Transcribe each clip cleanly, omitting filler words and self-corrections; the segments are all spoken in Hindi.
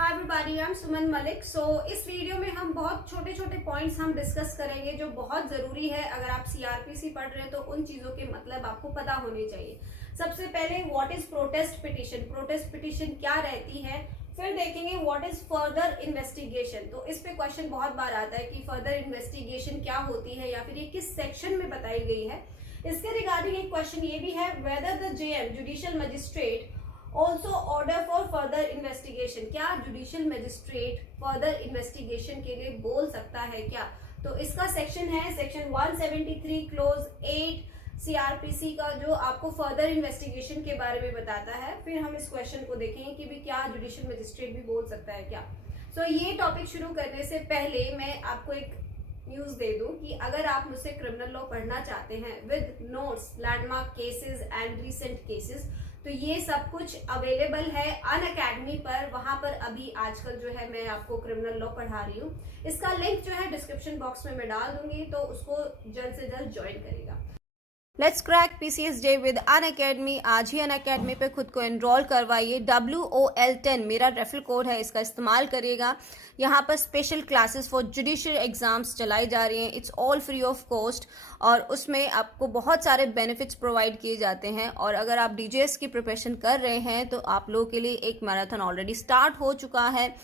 हाय एवरीबॉडी, आई एम सुमन मलिक। इस वीडियो में हम बहुत छोटे छोटे पॉइंट्स हम डिस्कस करेंगे जो बहुत जरूरी है। अगर आप सीआरपीसी पढ़ रहे हैं तो उन चीजों के मतलब आपको पता होने चाहिए। सबसे पहले what is protest petition, protest petition क्या रहती है। फिर देखेंगे व्हाट इज फर्दर इन्वेस्टिगेशन। तो इस पे क्वेश्चन बहुत बार आता है कि फर्दर इन्वेस्टिगेशन क्या होती है या फिर ये किस सेक्शन में बताई गई है। इसके रिगार्डिंग एक क्वेश्चन ये भी है, whether the JM judicial magistrate also order for further investigation. क्या जुडिशियल मजिस्ट्रेट फर्दर इन्वेस्टिगेशन के लिए बोल सकता है क्या। तो इसका सेक्शन है सेक्शन 173 क्लोज 8 सीआरपीसी का, जो आपको फर्दर इन्वेस्टिगेशन के बारे में बताता है। फिर हम इस क्वेश्चन को देखेंगे कि भी क्या जुडिशियल मजिस्ट्रेट भी बोल सकता है क्या। ये टॉपिक शुरू करने से पहले मैं आपको एक न्यूज दे दूं कि अगर आप मुझसे क्रिमिनल लॉ पढ़ना चाहते हैं with notes, landmark cases and recent cases, तो ये सब कुछ अवेलेबल है अनअकैडमी पर। वहां पर अभी आजकल जो है मैं आपको क्रिमिनल लॉ पढ़ा रही हूँ। इसका लिंक जो है डिस्क्रिप्शन बॉक्स में मैं डाल दूंगी, तो उसको जल्द से जल्द ज्वाइन करेगा। Let's crack PCSJ with Unacademy. आज ही अनअकैडमी पे खुद को एनरोल करवाइए। WOL10 मेरा रेफरल कोड है, इसका इस्तेमाल करिएगा। यहाँ पर special classes for judicial exams चलाई जा रही हैं। It's all free of cost और उसमें आपको बहुत सारे बेनिफिट्स प्रोवाइड किए जाते हैं। और अगर आप DJS की प्रिपरेशन कर रहे हैं तो आप लोगों के लिए एक मैराथन ऑलरेडी स्टार्ट हो चुका है।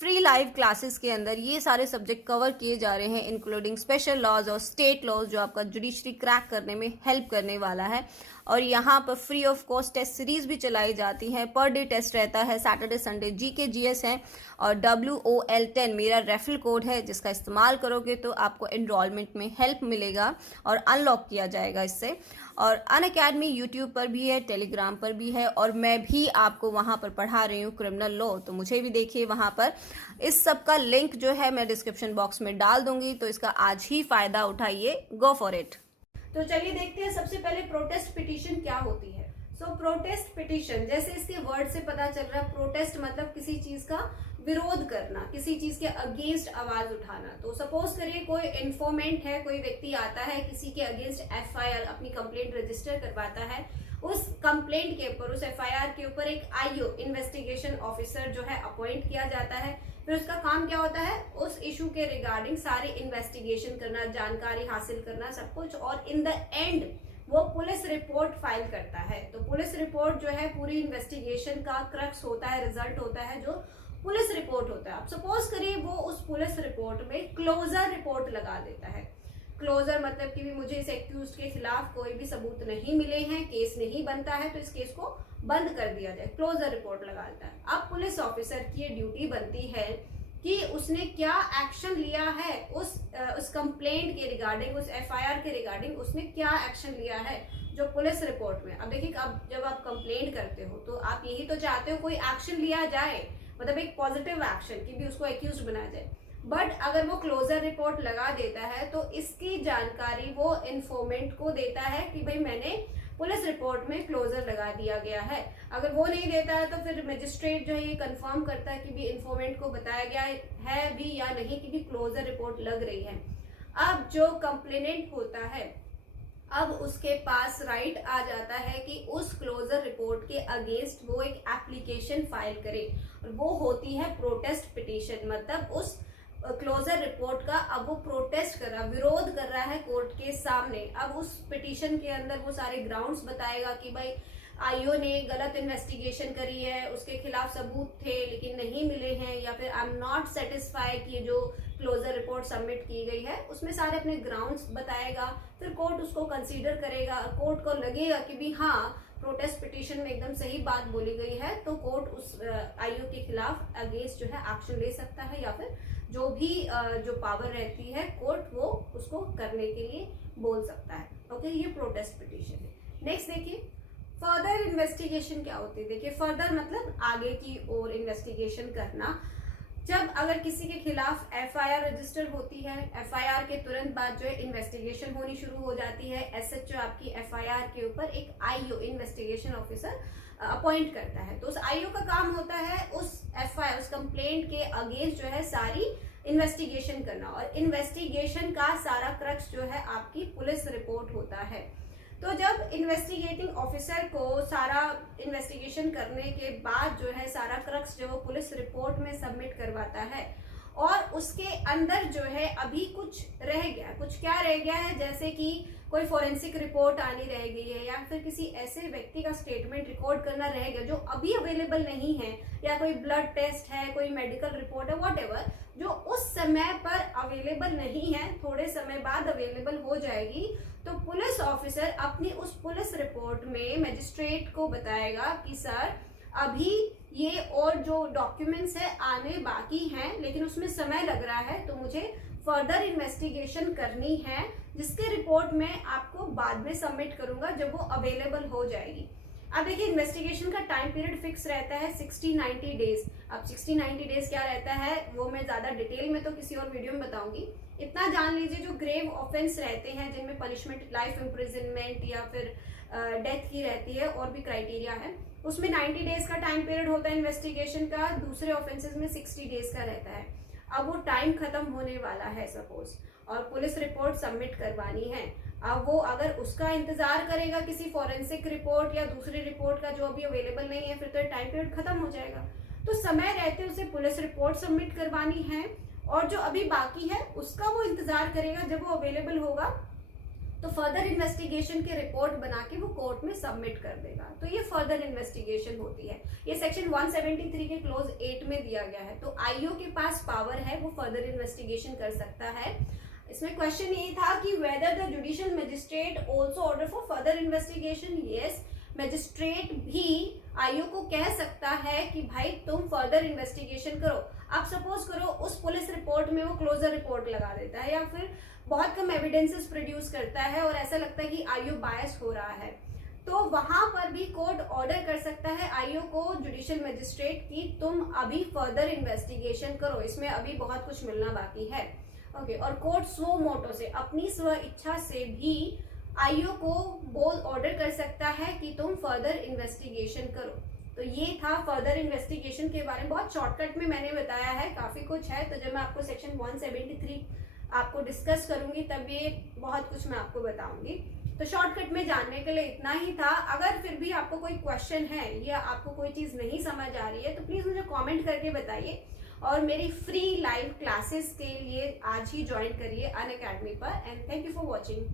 फ्री लाइव क्लासेस के अंदर ये सारे सब्जेक्ट कवर किए जा रहे हैं, इंक्लूडिंग स्पेशल लॉज और स्टेट लॉज, जो आपका जुडिशरी क्रैक करने में हेल्प करने वाला है। और यहाँ पर free of cost test series भी चलाई जाती है। पर डे टेस्ट रहता है, सैटरडे संडे GK GS है। और WOL10 मेरा रेफरल कोड है, जिसका इस्तेमाल करोगे तो आपको एनरोलमेंट में हेल्प मिलेगा और अनलॉक किया जाएगा इससे। और अनअकैडमी यूट्यूब पर भी है, टेलीग्राम पर भी है, और मैं भी आपको वहां पर पढ़ा रही हूँ क्रिमिनल लॉ, तो मुझे भी देखिए वहां पर। इस सब का लिंक जो है मैं डिस्क्रिप्शन बॉक्स में डाल दूंगी, तो इसका आज ही फायदा उठाइए। Go for it. तो चलिए देखते हैं सबसे पहले प्रोटेस्ट पिटीशन क्या होती है। प्रोटेस्ट पिटीशन, जैसे इसके वर्ड से पता चल रहा है, प्रोटेस्ट मतलब किसी चीज का विरोध करना, किसी चीज के अगेंस्ट आवाज उठाना। तो सपोज करिए कोई इन्फॉर्मेंट है, कोई व्यक्ति आता है, किसी के अगेंस्ट FIR अपनी कंप्लेंट रजिस्टर करवाता है। उस कंप्लेंट के ऊपर, उस FIR के ऊपर एक IO इन्वेस्टिगेशन ऑफिसर जो है अपॉइंट किया जाता है। फिर उसका काम क्या होता है, उस इशू के रिगार्डिंग सारी इन्वेस्टिगेशन करना, जानकारी हासिल करना, सब कुछ। और इन द एंड वो पुलिस रिपोर्ट फाइल करता है। तो पुलिस रिपोर्ट जो है पूरी इन्वेस्टिगेशन का क्रक्स होता है, रिजल्ट होता है, जो पुलिस रिपोर्ट होता है। अब सपोज करिए वो उस पुलिस रिपोर्ट में क्लोजर रिपोर्ट लगा देता है। क्लोजर मतलब कि भी मुझे इस एक्यूज्ड के खिलाफ कोई भी सबूत नहीं मिले हैं, केस नहीं बनता है, तो इस केस को बंद कर दिया जाए, क्लोजर रिपोर्ट लगा देता है। अब पुलिस ऑफिसर की ड्यूटी बनती है कि उसने क्या एक्शन लिया है उस कंप्लेंट के रिगार्डिंग, उस FIR के रिगार्डिंग उसने क्या एक्शन लिया है जो पुलिस रिपोर्ट में। अब देखिए, अब जब आप कंप्लेंट करते हो तो आप यही तो चाहते हो कोई एक्शन लिया जाए, मतलब एक पॉजिटिव एक्शन कि भी उसको एक्यूज्ड बनाया जाए। बट अगर वो क्लोजर रिपोर्ट लगा देता है तो इसकी जानकारी वो इन्फॉर्मेंट को देता है कि भाई मैंने पुलिस रिपोर्ट में क्लोजर लगा दिया गया है। अगर वो नहीं देता है तो फिर मजिस्ट्रेट जो है ये कंफर्म करता है कि भी इन्फॉर्मेंट को बताया गया है भी या नहीं कि भी क्लोजर रिपोर्ट लग रही है। अब जो कंप्लेनेंट होता है, अब उसके पास राइट आ जाता है कि उस क्लोजर रिपोर्ट के अगेंस्ट वो एक एप्लीकेशन फाइल करे, और वो होती है प्रोटेस्ट पिटीशन। मतलब उस क्लोजर रिपोर्ट का अब वो प्रोटेस्ट कर रहा, विरोध कर रहा है कोर्ट के सामने। अब उस पिटीशन के अंदर वो सारे ग्राउंड्स बताएगा कि भाई IO ने गलत इन्वेस्टिगेशन करी है, उसके खिलाफ सबूत थे लेकिन नहीं मिले हैं, या फिर आई एम नॉट सेटिस्फाइड कि जो क्लोजर रिपोर्ट सबमिट की गई है उसमें सारे अपने ग्राउंड्स बताएगा। फिर कोर्ट उसको कंसीडर करेगा। कोर्ट को लगेगा कि भी हाँ प्रोटेस्ट पिटीशन में एकदम सही बात बोली गई है, तो कोर्ट उस IO के खिलाफ अगेंस्ट जो है एक्शन ले सकता है, या फिर जो भी जो पावर रहती है कोर्ट वो उसको करने के लिए बोल सकता है। ओके, ये प्रोटेस्ट पिटीशन है। नेक्स्ट देखिए फर्दर इन्वेस्टिगेशन क्या होती है। देखिए फर्दर मतलब आगे की ओर इन्वेस्टिगेशन करना। जब अगर किसी के खिलाफ FIR रजिस्टर होती है, FIR के तुरंत बाद जो है इन्वेस्टिगेशन होनी शुरू हो जाती है। SHO आपकी FIR के ऊपर एक IO इन्वेस्टिगेशन ऑफिसर अपॉइंट करता है। तो उस IO का काम होता है उस FIR, उस कंप्लेंट के अगेंस्ट जो है सारी इन्वेस्टिगेशन करना, और इन्वेस्टिगेशन का सारा क्रक्स जो है आपकी पुलिस रिपोर्ट होता है। तो जब इन्वेस्टिगेटिंग ऑफिसर को सारा इन्वेस्टिगेशन करने के बाद जो है सारा क्रक्स जो वो पुलिस रिपोर्ट में सबमिट करवाता है और उसके अंदर जो है अभी कुछ रह गया, कुछ क्या रह गया है, जैसे कि कोई फोरेंसिक रिपोर्ट आनी रह गई है या फिर किसी ऐसे व्यक्ति का स्टेटमेंट रिकॉर्ड करना रह गया जो अभी अवेलेबल नहीं है, या कोई ब्लड टेस्ट है, कोई मेडिकल रिपोर्ट है, व्हाटएवर जो उस समय पर अवेलेबल नहीं है, थोड़े समय बाद अवेलेबल हो जाएगी, तो पुलिस ऑफिसर अपनी उस पुलिस रिपोर्ट में मजिस्ट्रेट को बताएगा कि सर अभी ये और जो डॉक्यूमेंट्स है आने बाकी हैं, लेकिन उसमें समय लग रहा है, तो मुझे फर्दर इन्वेस्टिगेशन करनी है, जिसके रिपोर्ट मैं आपको बाद में सबमिट करूंगा जब वो अवेलेबल हो जाएगी। अब देखिए इन्वेस्टिगेशन का टाइम पीरियड फिक्स रहता है 60-90 डेज। अब 60-90 डेज क्या रहता है वो मैं ज्यादा डिटेल में तो किसी और वीडियो में बताऊंगी। इतना जान लीजिए जो ग्रेव ऑफेंस रहते हैं जिनमें पनिशमेंट लाइफ इम्प्रिजनमेंट या फिर डेथ की रहती है और भी क्राइटेरिया है, उसमें 90 डेज का टाइम पीरियड होता है इन्वेस्टिगेशन का। दूसरे ऑफेंसेस में 60 डेज का रहता है। अब वो टाइम खत्म होने वाला है सपोज, और पुलिस रिपोर्ट सबमिट करवानी है। अब वो अगर उसका इंतजार करेगा किसी फॉरेंसिक रिपोर्ट या दूसरी रिपोर्ट का जो अभी अवेलेबल नहीं है, फिर तो टाइम पीरियड खत्म हो जाएगा। तो समय रहते उसे पुलिस रिपोर्ट सबमिट करवानी है, और जो अभी बाकी है उसका वो इंतजार करेगा, जब वो अवेलेबल होगा तो फर्दर इन्वेस्टिगेशन की रिपोर्ट बना के वो कोर्ट में सबमिट कर देगा। तो ये फर्दर इन्वेस्टिगेशन होती है। ये सेक्शन 173 के क्लोज 8 में दिया गया है। तो आईओ के पास पावर है, वो फर्दर इन्वेस्टिगेशन कर सकता है। इसमें क्वेश्चन ये था कि whether the judicial magistrate also order for further investigation. Yes, magistrate भी आईओ को कह सकता है कि भाई तुम फर्दर इन्वेस्टिगेशन करो। आप सपोज करो उस पुलिस रिपोर्ट में वो क्लोजर रिपोर्ट लगा देता है या फिर बहुत कम एविडेंसेस प्रोड्यूस करता है और ऐसा लगता है कि आईओ बायस हो रहा है, तो वहां पर भी कोर्ट ऑर्डर कर सकता है आईओ को, जुडिशियल मजिस्ट्रेट की तुम अभी फर्दर इन्वेस्टिगेशन करो, इसमें अभी बहुत कुछ मिलना बाकी है। ओके, और कोर्ट सो मोटो से अपनी स्व इच्छा से भी आईओ को बोल ऑर्डर कर सकता है कि तुम फर्दर इन्वेस्टिगेशन करो। तो ये था फर्दर इन्वेस्टिगेशन के बारे में, बहुत शॉर्टकट में मैंने बताया है, काफी कुछ है। तो जब मैं आपको सेक्शन 173 आपको डिस्कस करूंगी तब ये बहुत कुछ मैं आपको बताऊंगी। तो शॉर्टकट में जानने के लिए इतना ही था। अगर फिर भी आपको कोई क्वेश्चन है या आपको कोई चीज नहीं समझ आ रही है तो प्लीज मुझे कमेंट करके बताइए, और मेरी फ्री लाइव क्लासेस के लिए आज ही ज्वाइन करिए अनअकैडमी पर। And thank you for watching.